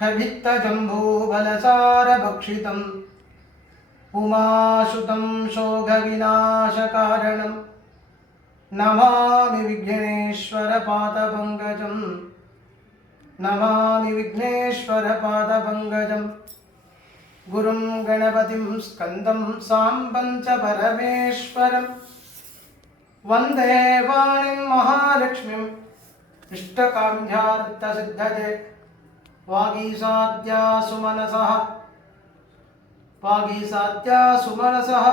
खभित्तजम्बूबलसारभक्षितम् उमाशुतं शोकविनाशकारणम्। नमामि विघ्नेश्वरपादपङ्कजम्। गुरुं गणपतिं स्कन्दं साम्बं च परमेश्वरम्। वन्दे वाणीं महालक्ष्मीम् इष्टकाम्यार्थसिद्धये वागीसाद्या सुमनसः। वागीसाद्या सुमनसः।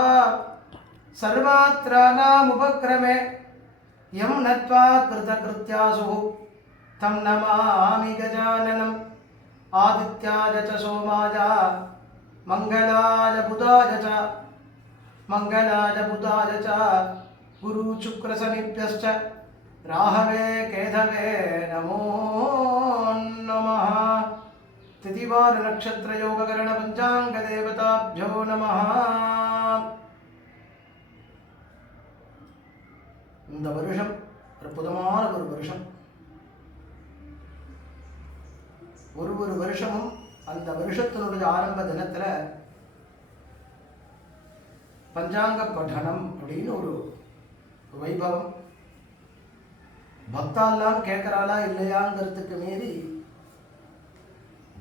सर्वात्राणामुपक्रमे यं नत्वा कृतकृत्यासुः। तं नमामि गजाननम्। आदित्याय च सोमाय। मङ्गलाय बुधाय च। मङ्गलाय बुधाय च। गुरुशुक्रशनिभ्यश्च ராகவே கேதவே நமோ நம திதிவார நட்சத்திர யோககரண பஞ்சாங்க தேவதாபியோ நம இந்த வருஷம் அற்புதமான ஒரு வருஷம். ஒரு ஒரு வருஷமும் அந்த வருஷத்தினுடைய ஆரம்ப தினத்தில் பஞ்சாங்க பட்டணம் அப்படின்னு ஒரு வைபவம். பக்தாலாம் கேட்கறாளா இல்லையாங்கிறதுக்கு மீறி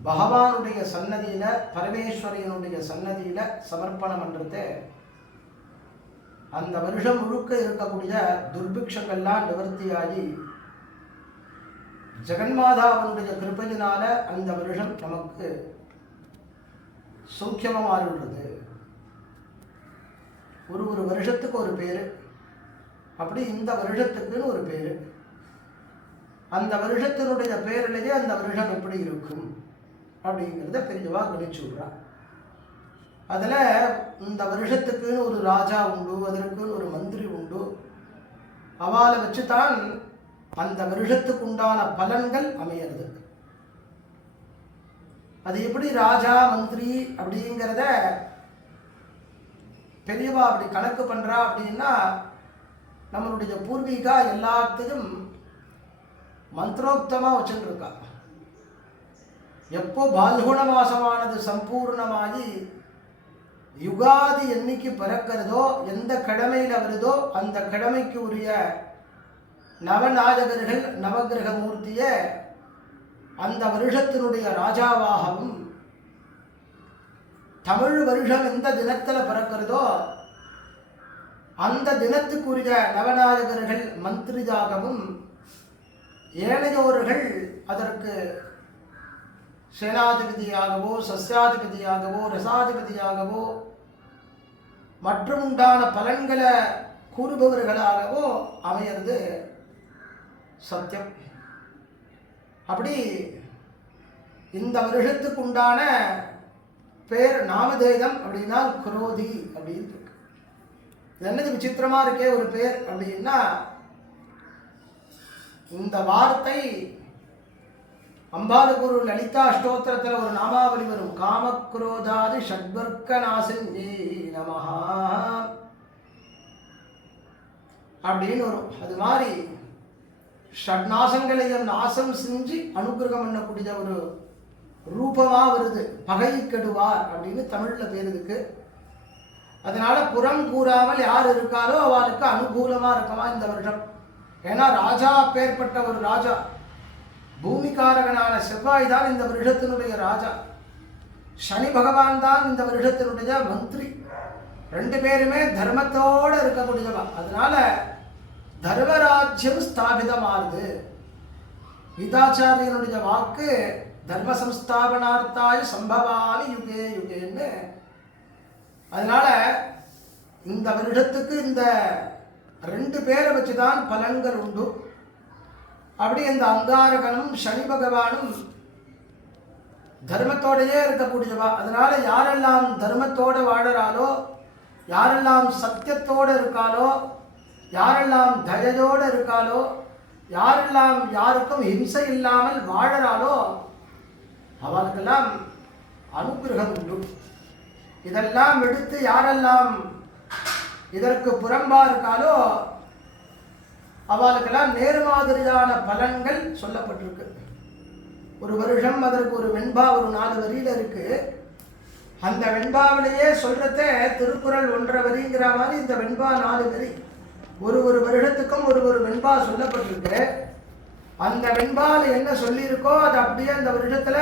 பகவானுடைய சன்னதியில பரமேஸ்வரியனுடைய சன்னதியில சமர்ப்பணம் பண்றது அந்த வருஷம் முழுக்க இருக்கக்கூடிய துர்பிக்ஷங்கள்லாம் நிவர்த்தியாகி ஜெகன்மாதாவனுடைய கிருப்பையினால அந்த வருஷம் நமக்கு சூக்கியமாக மாறிவிடுறது ஒரு ஒரு வருஷத்துக்கு ஒரு பேர். அப்படி இந்த வருஷத்துக்குன்னு ஒரு பேர். அந்த வருஷத்தினுடைய பேரிலேயே அந்த வருஷம் எப்படி இருக்கும்? அப்படிங்கிறத பெரியவா கணிச்சு அதில் இந்த வருஷத்துக்குன்னு ஒரு ராஜா உண்டு அதற்குன்னு ஒரு மந்திரி உண்டு. அவளை வச்சு தான் அந்த வருஷத்துக்கு உண்டான பலன்கள் அமையிறது. அது எப்படி ராஜா மந்திரி அப்படிங்கிறத பெரியவா அப்படி கணக்கு பண்ணுறா அப்படின்னா நம்மளுடைய பூர்வீகா எல்லாத்தையும் மந்திரோக்தமாக வச்சுருக்கா எப்போ பால்குண மாசமானது சம்பூர்ணமாகி யுகாதி என்னைக்கு பிறக்கிறதோ எந்த கடமையில் வருதோ அந்த கடமைக்கு உரிய நவநாயகர்கள் நவகிரக மூர்த்தியை அந்த வருஷத்தினுடைய ராஜாவாகவும் தமிழ் வருஷம் எந்த தினத்தில் பிறக்கிறதோ அந்த தினத்துக்குரிய நவநாயகர்கள் மந்திரிதாகவும் ஏனையோர்கள் அதற்கு சேனாதிபதியாகவோ சஸ்யாதிபதியாகவோ ரசாதிபதியாகவோ மற்றும் உண்டான பலன்களை கூறுபவர்களாகவோ அமையிறது சத்தியம். அப்படி இந்த வருஷத்துக்கு உண்டான பேர் நாமதேயம் அப்படின்னா குரோதி அப்படின்னு இருக்கு. என்னது விசித்திரமா இருக்கே ஒரு பேர் அப்படின்னா இந்த வார்த்தை அம்பாலகுரு லலிதா ஸ்தோத்திரத்தில் ஒரு நாமாவளி வரும். காமக்ரோதாதி ஷட்வர்க்க நாசினி நமஹா. அப்படின்னு வரும். அது மாதிரி ஷட்நாசங்களையும் நாசம் செஞ்சு அனுகிரகம் பண்ணக்கூடிய ஒரு ரூபமாக வருது. பகை கெடுவார் அப்படின்னு தமிழில் பேர் இருக்கு. அதனால புறம் கூறாமல் யார் இருக்காரோ அவளுக்கு அனுகூலமாக இருக்குமா இந்த வருஷம் ஏன்னா ராஜா பேர்பட்ட ஒரு ராஜா. பூமிகாரகனான செவ்வாய் தான் இந்த வருடத்தினுடைய ராஜா. சனி பகவான் தான் இந்த வருடத்தினுடைய மந்திரி. ரெண்டு பேருமே தர்மத்தோட இருக்கக்கூடியவா. அதனால தர்மராஜ்யம் ஸ்தாபிதமானது. கீதாச்சாரியனுடைய வாக்கு தர்ம சம்ஸ்தாபனார்த்தாய சம்பவாமி யுகே யுகேன்னு. அதனால இந்த வருடத்துக்கு இந்த ரெண்டு பேரை வச்சு தான் பலன்கள் உண்டு. அப்படி இந்த அங்காரகனும் சனி பகவானும் தர்மத்தோடையே இருக்கக்கூடியவா? அதனால் யாரெல்லாம் தர்மத்தோடு வாழறாலோ யாரெல்லாம் சத்தியத்தோட இருக்காலோ யாரெல்லாம் தயதோடு இருக்காலோ யாரெல்லாம் யாருக்கும் ஹிம்சை இல்லாமல் வாழறாலோ அவளுக்கெல்லாம் அனுகிரகம் உண்டு. இதெல்லாம் எடுத்து யாரெல்லாம் இதற்கு புறம்பா இருக்காலோ அவளுக்கெல்லாம் நேர்மாதிரியான பலன்கள் சொல்லப்பட்டிருக்கு. ஒரு வருஷம் அதற்கு ஒரு வெண்பா ஒரு நாலு வரியில் இருக்கு. அந்த வெண்பாவிலேயே சொல்றத திருக்குறள் ஒன்றரை வரிங்கிற மாதிரி இந்த வெண்பா நாலு வரி. ஒரு ஒரு வருடத்துக்கும் ஒரு ஒரு வெண்பா சொல்லப்பட்டிருக்கு. அந்த வெண்பால் என்ன சொல்லியிருக்கோ அது அப்படியே அந்த வருடத்துல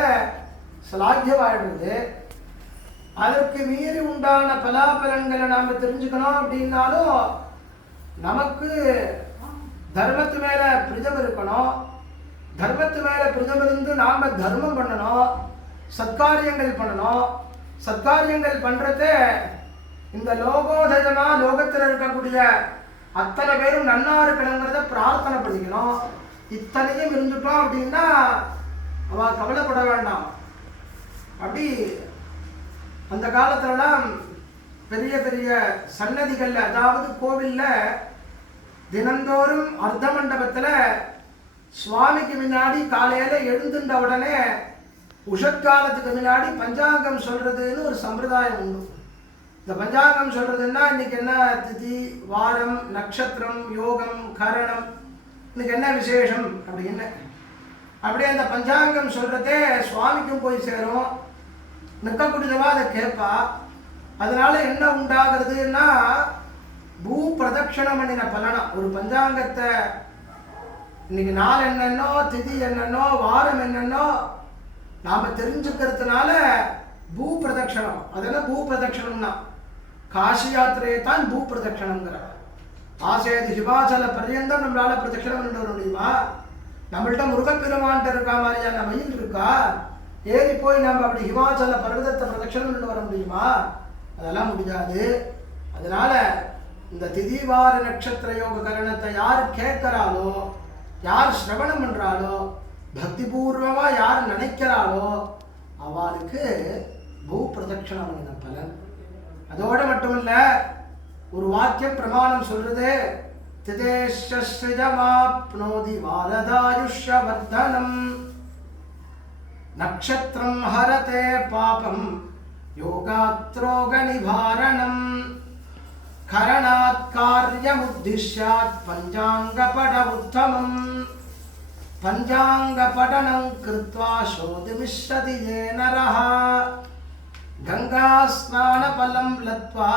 சிலாக்கியமாயிடுது. அதற்கு மீறி உண்டான பலாபலன்களை நாம தெரிஞ்சுக்கணும் அப்படின்னாலும் நமக்கு தர்மத்து மேல பிரிதம் இருக்கணும். தர்மத்து மேல பிரிதம் இருந்து நாம தர்மம் பண்ணணும். சத்காரியங்கள் பண்ணணும். சத்காரியங்கள் பண்றதே இந்த லோகோதயமா லோகத்தில் இருக்கக்கூடிய அத்தனை பேரும் நன்னா இருக்கணுங்கிறத பிரார்த்தனை பண்ணிக்கணும். இத்தனையும் இருந்துட்டோம் அப்படின்னா அவ கவலைப்பட வேண்டாம். அப்படி அந்த காலத்துலலாம் பெரிய பெரிய சன்னதிகளில் அதாவது கோவில்ல தினந்தோறும் அர்த்த மண்டபத்தில் சுவாமிக்கு முன்னாடி காலையில் எழுந்துட்ட உடனே உஷத்காலத்துக்கு முன்னாடி பஞ்சாங்கம் சொல்கிறதுன்னு ஒரு சம்பிரதாயம் உண்டு. இந்த பஞ்சாங்கம் சொல்கிறதுன்னா இன்றைக்கி என்ன திதி வாரம் நட்சத்திரம் யோகம் கரணம் இன்னைக்கு என்ன விசேஷம் அப்படின்னு. அப்படியே அந்த பஞ்சாங்கம் சொல்கிறதே சுவாமிக்கும் போய் சேரும். நிற்கக்கூடியவா அதை கேட்பா அதனால என்ன உண்டாகிறதுன்னா பூ பிரதட்சணம் பண்ணின பலனா. ஒரு பஞ்சாங்கத்தை இன்னைக்கு நாள் என்னென்னோ திதி என்னென்னோ வாரம் என்னென்னோ நாம் தெரிஞ்சுக்கிறதுனால பூ பிரதட்சணம் அது என்ன பூ பிரதட்சணம்னா காசி யாத்திரையை தான் பூ பிரதட்சணங்கிற ஆசையது ஹிமாச்சல பர்யந்தம் நம்மளால பிரதட்சணம் பண்ணிட்டு வர முடியுமா? நம்மள்கிட்ட முருகப்பெருமான்ட்டு இருக்கா மாதிரியான மயில் இருக்கா? ஏறி போய் நம்ம அப்படி ஹிமாச்சல பர்வதத்தை பிரதட்சணம் கொண்டு வர முடியுமா? அதெல்லாம் முடியாது. அதனால இந்த திதிவார நட்சத்திர யோக கரணத்தை யார் கேட்கிறாளோ யார் சிரவணம் பண்ணுறாலோ பக்திபூர்வமாக யார் நினைக்கிறாளோ அவளுக்கு பூ பிரதட்சணம் பலன். அதோட இல்லை ஒரு வாக்கியம் பிரமாணம் சொல்றது திதேஷ்டமாப்னோதி வாரதாயுஷ்யவர்தனம். நக்ஷத்திரம் ஹரதே பாபம். யோகாத்ரோக நிவாரணம் கரணாத் காரியமுத்திஷ்யாத் பஞ்சாங்கபட உத்தமம் பஞ்சாங்கபடனம் கிருத்வா சோதிமிஷதி ஏ நரஹ. கங்காஸ்நானபலம் லத்வா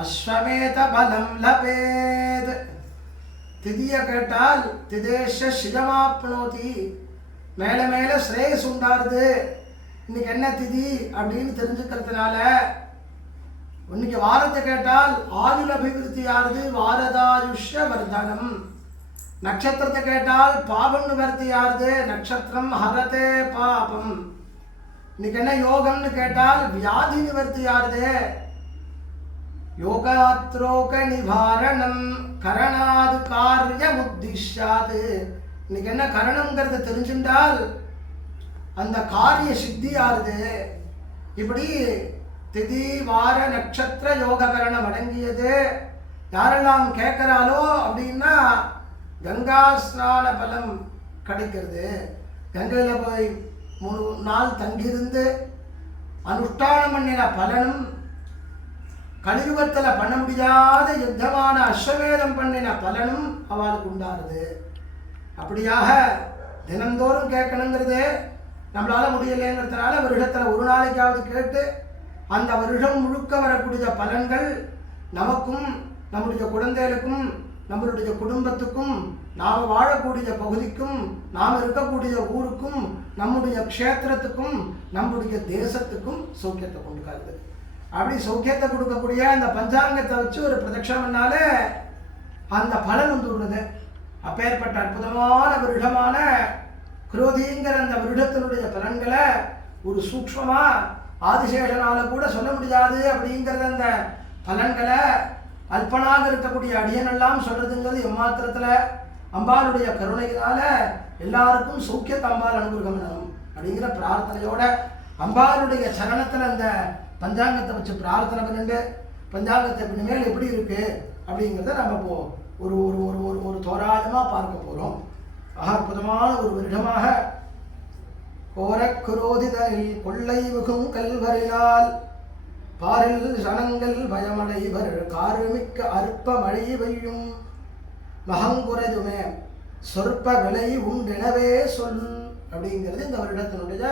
அஸ்வமேதபலம் லபேத். திதிய கேட்டால் திதேஷ சிஜமாப்னோதி மேல மேல ஸ்ரேயஸ் உண்டாருது. இன்னைக்கு என்ன திதி அப்படின்னு தெரிஞ்சுக்கிறதுனால இன்னைக்கு வாரத்தை கேட்டால் ஆயுள் அபிவிருத்தி ஆறுது வாரதாயுஷ வர்தனம். நட்சத்திரத்தை கேட்டால் பாபம் நிவர்த்தி ஆறுது நட்சத்திரம் ஹரதே பாபம். இன்னைக்கு என்ன யோகம்னு கேட்டால் வியாதி நிவர்த்தி ஆறுது யோகாத்ரோக நிவாரணம் கரணாது காரியம் உத்திஷாது இன்னைக்கு என்ன கரணம்ங்கிறது தெரிஞ்சுட்டால் அந்த காரிய சித்தி ஆறுது இப்படி திதி வார நட்சத்திர யோக கரணம் அடங்கியது. யாரெல்லாம் கேட்குறாலோ அப்படின்னா கங்கா ஸ்நான பலம் கிடைக்கிறது. கங்கையில் போய் மூணு நாள் தங்கியிருந்து அனுஷ்டானம் பண்ணின பலனும் கலியுகத்தில் பண்ண முடியாத யுத்தமான அஸ்வமேதம் பண்ணின பலனும் அவளுக்கு உண்டாருது அப்படியாக தினந்தோறும் கேட்கணுங்கிறது நம்மளால் முடியலைங்கிறதுனால வருடத்தில் ஒரு நாளைக்காவது கேட்டு அந்த வருடம் முழுக்க வரக்கூடிய பலன்கள் நமக்கும் நம்முடைய குழந்தைகளுக்கும் நம்மளுடைய குடும்பத்துக்கும் நாம் வாழக்கூடிய பகுதிக்கும் நாம் இருக்கக்கூடிய ஊருக்கும் நம்முடைய க்ஷேத்திரத்துக்கும் நம்முடைய தேசத்துக்கும் சௌக்கியத்தை கொடுக்காது அப்படி சௌக்கியத்தை கொடுக்கக்கூடிய அந்த பஞ்சாங்கத்தை வச்சு ஒரு பிரதட்சணம்னாலே அந்த பலன் வந்து அப்பேற்பட்ட அற்புதமான வருடமான குரோதிங்கிற அந்த வருடத்தினுடைய பலன்களை ஒரு சூக்ஷ்மமா ஆதிசேஷனால கூட சொல்ல முடியாது அப்படிங்கிறத அந்த பலன்களை அல்பனாக இருக்கக்கூடிய அடியனெல்லாம் சொல்றதுங்கிறது எம்மாத்திரத்தில் அம்பாளுடைய கருணையினால எல்லாருக்கும் சௌக்கியத்தை அம்பாள் அனுகிரகம் அப்படிங்கிற பிரார்த்தனையோட அம்பாளுடைய சரணத்தில் அந்த பஞ்சாங்கத்தை வச்சு பிரார்த்தனை பண்ணிட்டு பஞ்சாங்கத்தை இனிமேல் எப்படி இருக்கு அப்படிங்கிறத நம்ம இப்போ ஒரு ஒரு ஒரு ஒரு ஒரு தோராயமாக பார்க்க போகிறோம் ஆக அற்புதமான ஒரு வருடமாக கோரக்குரோதிதனில் கொள்ளை மிகும் கல்வரையால் பாரில் சனங்கள் பயமடைவர் காருமிக்க அற்ப மழை பெய்யும். மகங்குறைதுமே சொற்ப விலை உண்டெனவே சொல் அப்படிங்கிறது இந்த வருடத்தினுடைய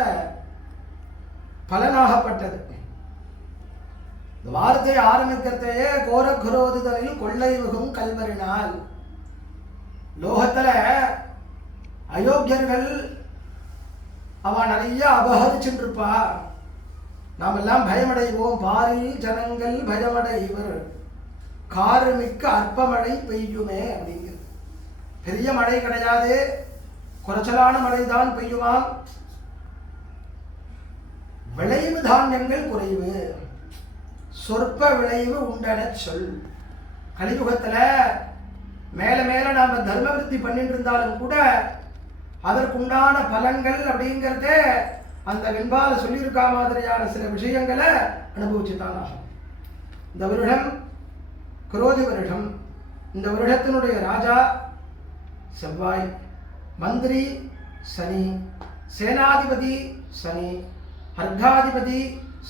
பலனாகப்பட்டது. இந்த வார்த்தை ஆரம்பிக்கிறதையே கோரகுரோதுதலில் கொள்ளை மிகும் கல்வரினால் லோகத்துல அயோக்கியர்கள் அவன் நிறைய அபகரிச்சுட்டு இருப்பா நாம் எல்லாம் பயமடைவோம். பாரில் ஜனங்கள் பயமடைவர். காரமிக்க அற்பமழை பெய்யுமே அப்படிங்கிறது. பெரிய மழை கிடையாது. குறைச்சலான மழை தான் பெய்யுமாம். விளைவு தானியங்கள் குறைவு. சொற்ப விளைவு உண்டன சொல். கலியுகத்தில் மேலே மேலே நாம் தர்ம விருத்தி பண்ணிட்டு இருந்தாலும் கூட அதற்குண்டான பலன்கள் அப்படிங்கிறத அந்த வெண்பால சொல்லியிருக்கா மாதிரியான சில விஷயங்களை அனுபவிச்சுதான் ஆகும் இந்த வருடம் குரோதி வருடம். இந்த வருடத்தினுடைய ராஜா செவ்வாய் மந்திரி சனி சேனாதிபதி சனி அர்காதிபதி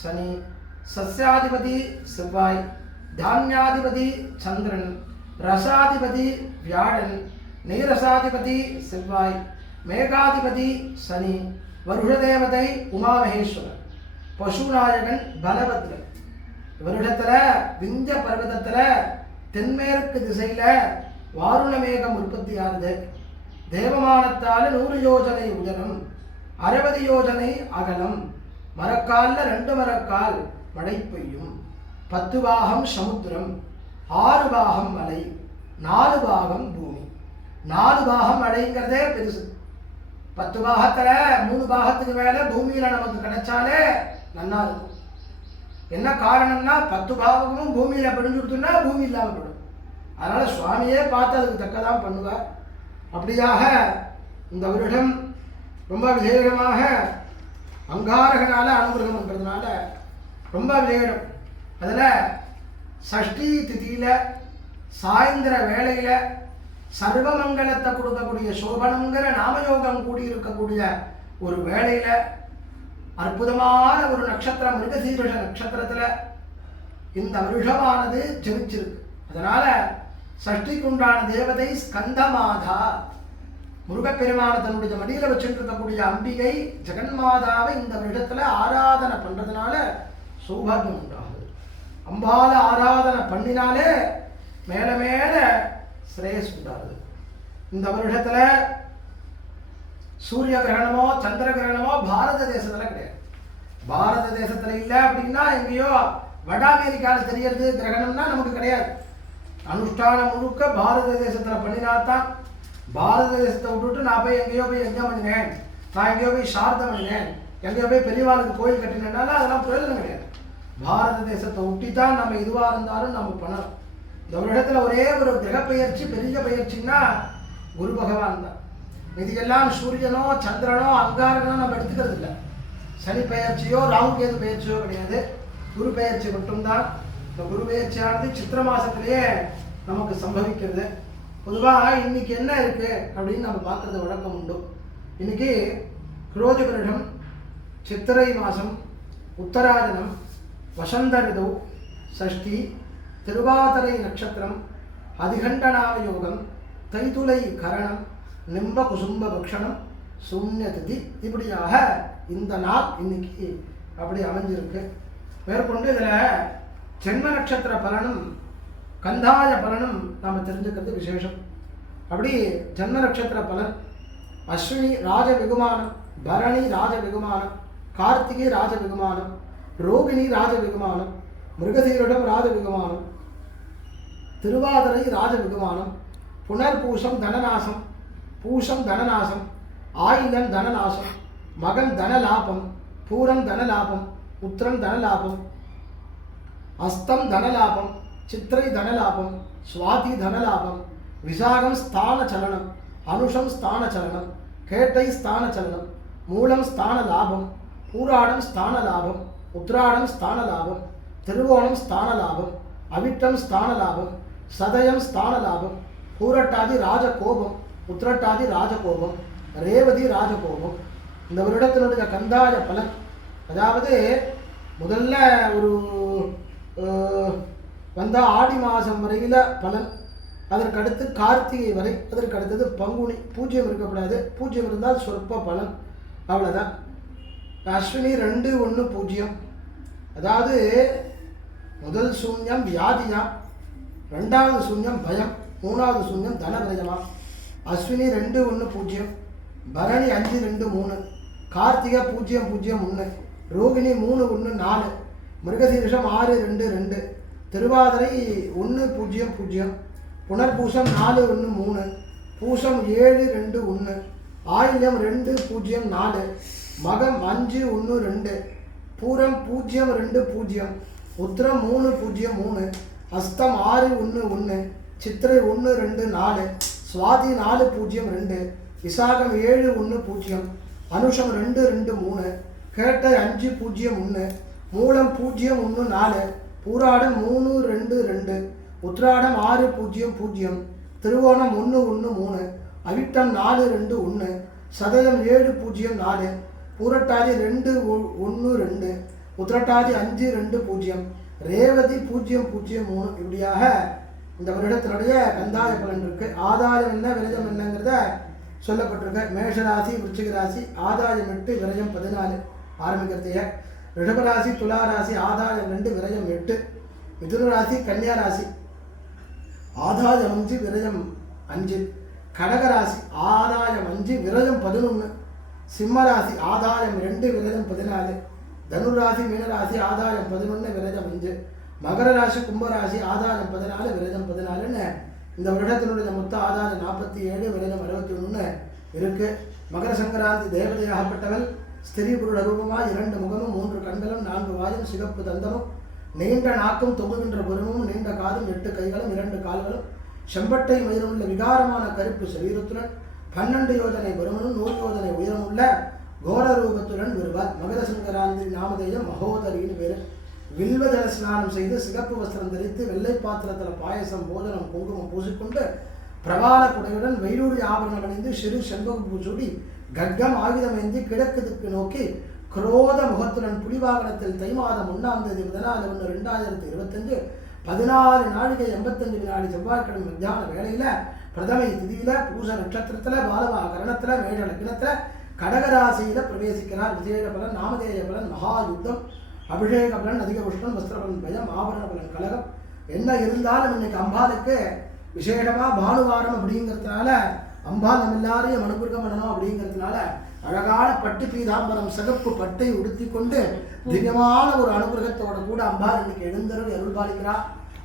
சனி சஸ்யாதிபதி செவ்வாய் தானியாதிபதி சந்திரன் ரசாதிபதி வியாழன் நீரசாதிபதி செவ்வாய் மேகாதிபதி சனி வருஷதேவதை உமாமகேஸ்வரர் பசுநாயகன் பலபத்ரன். வருடத்தில் விந்திய பர்வதத்தில் தென்மேற்கு திசையில் வாருணமேகம் உற்பத்தி ஆகுது தேவமானத்தால் நூறு யோஜனை உயரம் அறுபது யோஜனை அகலம் மரக்கால்ல ரெண்டு மரக்கால் மழை பெய்யும் பத்து பாகம் சமுத்திரம் ஆறு பாகம் மலை நாலு பாகம் பூமி. நாலு பாகம் மழைங்கிறதே பெருசு. பத்து பாகத்தில் மூணு பாகத்துக்கு மேலே பூமியில் நமக்கு கிடைச்சாலே நல்லா இருக்கும். என்ன காரணம்னா பத்து பாகமும் பூமியில் பிடிஞ்சு கொடுத்தோம்னா பூமி இல்லாமல் போடும் அதனால் சுவாமியே பார்த்து அதுக்கு தக்கதான் பண்ணுவார். அப்படியாக இந்த வருடம் ரொம்ப விசேஷமாக அங்காரகனால் அனுகிரகம் ரொம்ப விசேஷம் அதில் சஷ்டி திதியில் சாயந்தர வேலையில் சர்வமங்கலத்தை கொடுக்கக்கூடிய சோபனங்கிற நாமயோகம் கூடியிருக்கக்கூடிய ஒரு வேலையில் அற்புதமான ஒரு நட்சத்திரம் மிருகசீரிஷ நட்சத்திரத்தில் இந்த வருஷமானது ஜெனிச்சிருக்கு. அதனால் சஷ்டிக்குண்டான தேவதை ஸ்கந்தமாதா. முருகப்பெருமான தன்னுடைய மடியில் வச்சுட்டு இருக்கக்கூடிய அம்பிகை ஜெகன்மாதாவை இந்த வருடத்தில் ஆராதனை பண்ணுறதுனால சௌபாகியம் உண்டாகுது அம்பால ஆராதனை பண்ணினாலே மேல மேல ஸ்ரேயஸ் உண்டாகுது இந்த வருடத்துல சூரிய கிரகணமோ சந்திர கிரகணமோ பாரத தேசத்துல கிடையாது. பாரத தேசத்துல இல்லை அப்படின்னா எங்கேயோ வட அமெரிக்காவில் தெரியறது கிரகணம்னா நமக்கு கிடையாது. அனுஷ்டானம் முழுக்க பாரத தேசத்துல பண்ணினாத்தான் பாரத தேசத்தை விட்டுட்டு நான் போய் எங்கேயோ போய் யஜ்ஞம் பண்ணினேன் நான் எங்கேயோ போய் சாரதம் பண்ணினேன் எங்கேயோ போய் பெரியவாளுக்கு கோயில் கட்டினேன்னால அதெல்லாம் பிரயோஜனம் கிடையாது. பாரத தேசத்தை ஒட்டி தான் நம்ம இதுவாக இருந்தாலும் நம்ம பண்ணலாம் இந்த வருடத்துல ஒரே ஒரு கிரக பயிற்சி பெரிய பயிற்சின்னா குரு பகவான் தான். இதுக்கெல்லாம் சூரியனோ சந்திரனோ அங்காரனோ நம்ம எடுத்துக்கிறது இல்லை. சனி பெயர்ச்சியோ ராகு கேது பெயர்ச்சியோ கிடையாது. குரு பெயர்ச்சி மட்டும்தான். இந்த குரு பெயர்ச்சியானது சித்திர மாதத்திலேயே நமக்கு சம்பவிக்கிறது. பொதுவாக இன்னைக்கு என்ன இருக்கு அப்படின்னு நம்ம பார்க்கறது வழக்கம் உண்டு. இன்னைக்கு குரோதி வருடம் சித்திரை மாதம் உத்தராயணம் வசந்த ரிது சஷ்டி திருவாதிரை நட்சத்திரம் அதிகண்டனாம யோகம் தைதுளை கரணம் நிம்ப குசும்ப பக்ஷணம் சூன்ய திதி இப்படியாக இந்த நாள் இன்னைக்கு அப்படி அமைஞ்சிருக்கு. மேற்கொண்டு இதில் ஜென்ம நட்சத்திர பலனும் கந்தாய பலனும் நாம் தெரிஞ்சுக்கிறது விசேஷம். அப்படி ஜென்ம நட்சத்திர பலன் அஸ்வினி ராஜ விகுமானம் பரணி ராஜ விகுமானம் கார்த்திகை ராஜ விகுமானம் ரோகிணி ராஜ விகுமானம் மிருகசீரிடம் ராஜ திருவாதிரை ராஜ புனர்பூஷம் தனநாசம் பூஷம் தனநாசம் ஆயிலன் தனநாசம் மகன் தனலாபம் பூரம் தனலாபம் உத்திரம் தனலாபம் அஸ்தம் தனலாபம் சித்திரை தனலாபம் சுவாதி தனலாபம் விசாகம் ஸ்தான சலனம் அனுஷம் ஸ்தான சலனம் கேட்டை ஸ்தான சலனம் மூலம் ஸ்தான லாபம் பூராடம் ஸ்தான லாபம் உத்ராடம் ஸ்தான லாபம் திருவோணம் ஸ்தான லாபம் அவிட்டம் ஸ்தான லாபம் சதயம் ஸ்தான லாபம் பூரட்டாதி ராஜ கோபம் உத்திரட்டாதி ராஜகோபம் ரேவதி ராஜகோபம். இந்த வருடத்தினுடைய கந்தாய பலன் அதாவது முதல்ல ஒரு வந்தால் வந்த ஆடி மாதம் வரையில் பலன் அதற்கடுத்து கார்த்திகை வரை அதற்கு அடுத்தது பங்குனி பூஜ்யம் இருக்கக்கூடாது பூஜ்யம் இருந்தால் சொற்ப பலன் அவ்வளோதான் அஸ்வினி ரெண்டு ஒன்று பூஜ்ஜியம் அதாவது முதல் சூன்யம் வியாதியா ரெண்டாவது சூன்யம் பயம் மூணாவது சூன்யம் தன அஸ்வினி ரெண்டு ஒன்று பூஜ்ஜியம் பரணி அஞ்சு ரெண்டு மூணு கார்த்திகை பூஜ்ஜியம் பூஜ்ஜியம் ஒன்று ரோகிணி மூணு ஒன்று நாலு மிருகசீரிஷம் ஆறு ரெண்டு ரெண்டு திருவாதிரை ஒன்று பூஜ்ஜியம் பூஜ்ஜியம் புனர்பூசம் நாலு ஒன்று மூணு பூசம் ஏழு ரெண்டு ஒன்று ஆயில்யம் ரெண்டு பூஜ்ஜியம் நாலு மகம் அஞ்சு ஒன்று ரெண்டு பூரம் பூஜ்ஜியம் ரெண்டு பூஜ்ஜியம் உத்திரம் மூணு பூஜ்ஜியம் மூணு. அஸ்தம் ஆறு ஒன்று ஒன்று சித்திரை ஒன்று ரெண்டு நாலு. சுவாதி நாலு பூஜ்ஜியம் ரெண்டு. விசாகம் ஏழு ஒன்று பூஜ்ஜியம் அனுஷம் ரெண்டு ரெண்டு மூணு. கேட்டை அஞ்சு பூஜ்ஜியம் ஒன்று மூலம் பூஜ்ஜியம் ஒன்று நாலு. பூராடம் மூணு ரெண்டு ரெண்டு. உத்ராடம் ஆறு பூஜ்ஜியம் பூஜ்ஜியம் திருவோணம் ஒன்று ஒன்று மூணு. அவிட்டம் நாலு ரெண்டு ஒன்று சதயம் ஏழு பூஜ்ஜியம் நாலு. பூரட்டாதி ரெண்டு ஒன்று ரெண்டு உத்திரட்டாதி அஞ்சு ரெண்டு பூஜ்ஜியம் ரேவதி பூஜ்ஜியம் பூஜ்ஜியம் மூணு. இப்படியாக இந்த வருடத்தினுடைய கந்தாய பலன் இருக்கு. ஆதாயம் என்ன விரதம் என்னங்கிறத சொல்லப்பட்டிருக்க. மேஷராசி விருச்சிக ராசி ஆதாயம் எட்டு விரயம் பதினாலு. ஆரம்பிக்கிறதைய ரிஷபராசி துலா ராசி ஆதாயம் ரெண்டு விரயம் எட்டு. மிதுன ராசி கன்னியா ராசி ஆதாயம் அஞ்சு விரயம் அஞ்சு. கடகராசி ஆதாயம் அஞ்சு விரயம் பதினொன்று சிம்மராசி ஆதாயம் ரெண்டு விரதம் பதினாலு. தனுராசி மீனராசி ஆதாயம் பதினொன்று விரதம் அஞ்சு. மகர ராசி கும்பராசி ஆதாயம் பதினாலு விரதம் பதினாலுன்னு இந்த வருடத்தினுடைய மொத்த ஆதாயம் நாற்பத்தி ஏழு விரதம் அறுபத்தி ஒன்று இருக்கு. மகர சங்கராந்தி தேவதையாகப்பட்டவள் ஸ்திரீ புருட ரூபமாக இரண்டு முகமும் மூன்று கண்களும் நான்கு வாயும் சிகப்பு தந்தமும் நீண்ட நாக்கும் தொங்குகின்ற புறமும் நீண்ட காதும் எட்டு கைகளும் இரண்டு கால்களும் செம்பட்டை மயிலுள்ள விகாரமான கருப்பு சரீரத்துடன் பன்னெண்டு யோஜனை வருமனும் நூறு யோஜனை உயரமுள்ள கோர ரூபத்துடன் வருவார். மகர சங்கராந்திரி நாமதேயம் மகோதரின்னு பேர். வில்வஜல ஸ்நானம் செய்து சிகப்பு வஸ்திரம் தரித்து வெள்ளை பாத்திரத்தில் பாயசம் போதனம் குங்குமம் பூசிக்கொண்டு பிரபால குடையுடன் வைரூரி ஆபரணம் அணிந்து சிறு செண்பக பூச்சூடி கட்கம் ஆயுதம் ஏந்தி கிழக்கு திக்கு நோக்கி குரோத முகத்துடன் புலிவாகனத்தில் தை மாதம் ஒன்றாம் தேதி பதினாலு ஒன்று ரெண்டாயிரத்தி இருபத்தஞ்சு பதினாறு நாழிகை எண்பத்தஞ்சு வினாடி செவ்வாய்க்கிழமை மத்தியான வேலையில் பிரதமை திதியில பூச நட்சத்திரத்துல பாலவா கரணத்துல மேட லக்னத்துல கடகராசியில பிரவேசிக்கிறார். விசேஷ பலன் நாமதேய பலன் மகா யுத்தம் அபிஷேக பலன் அதிக புஷ்பம் வஸ்திர பயம் ஆபரண பலன் கலகம். என்ன இருந்தாலும் இன்னைக்கு அம்பாளுக்கு விசேஷமா பானுவாரம் அப்படிங்கிறதுனால அம்பாள் நம்ம எல்லாரையும் அனுகிரகம் பண்ணணும் அப்படிங்கிறதுனால அழகான பட்டு பீதாம்பரம் சிகப்பு பட்டை உடுத்தி கொண்டு திவ்யமான ஒரு அனுகிரகத்தோட கூட அம்பாள் இன்னைக்கு எழுந்தருள் அருள்பாலிக்கிறா.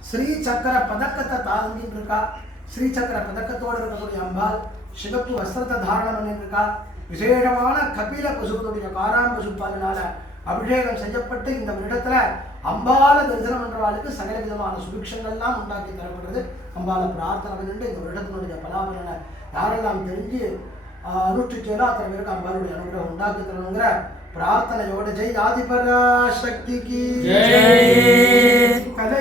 ஸ்ரீ சக்கர பதக்கத்தை தாங்கிட்டு இருக்கா. ஸ்ரீ சக்கர பதக்கத்தோடு இருக்கக்கூடிய அம்பாள் சிகப்பு வஸ்திரத்தை தாரணம் பண்ணிட்டு இருக்கா விசேஷமான கபில பசுடைய காராம் பசுப்பாலினால அபிஷேகம் செய்யப்பட்டு இந்த வருடத்துல அம்பால தரிசனம் பண்றவாளுக்கு சகல விதமான சுபிக்ஷங்கள்லாம் உண்டாக்கி தரப்படுறது. அம்பால பிரார்த்தனை பண்ணிட்டு இந்த வருடத்தினுடைய பலாபலனை யாரெல்லாம் தெரிஞ்சு அனுஷ்டிச்சேனோ அத்தனை பேருக்கு அம்பாளுடைய அனுகிரகம் உண்டாக்கி தரணுங்கிற பிரார்த்தனையோட ஜெய் ஆதிபரா சக்திக்கு ஜெய். கதை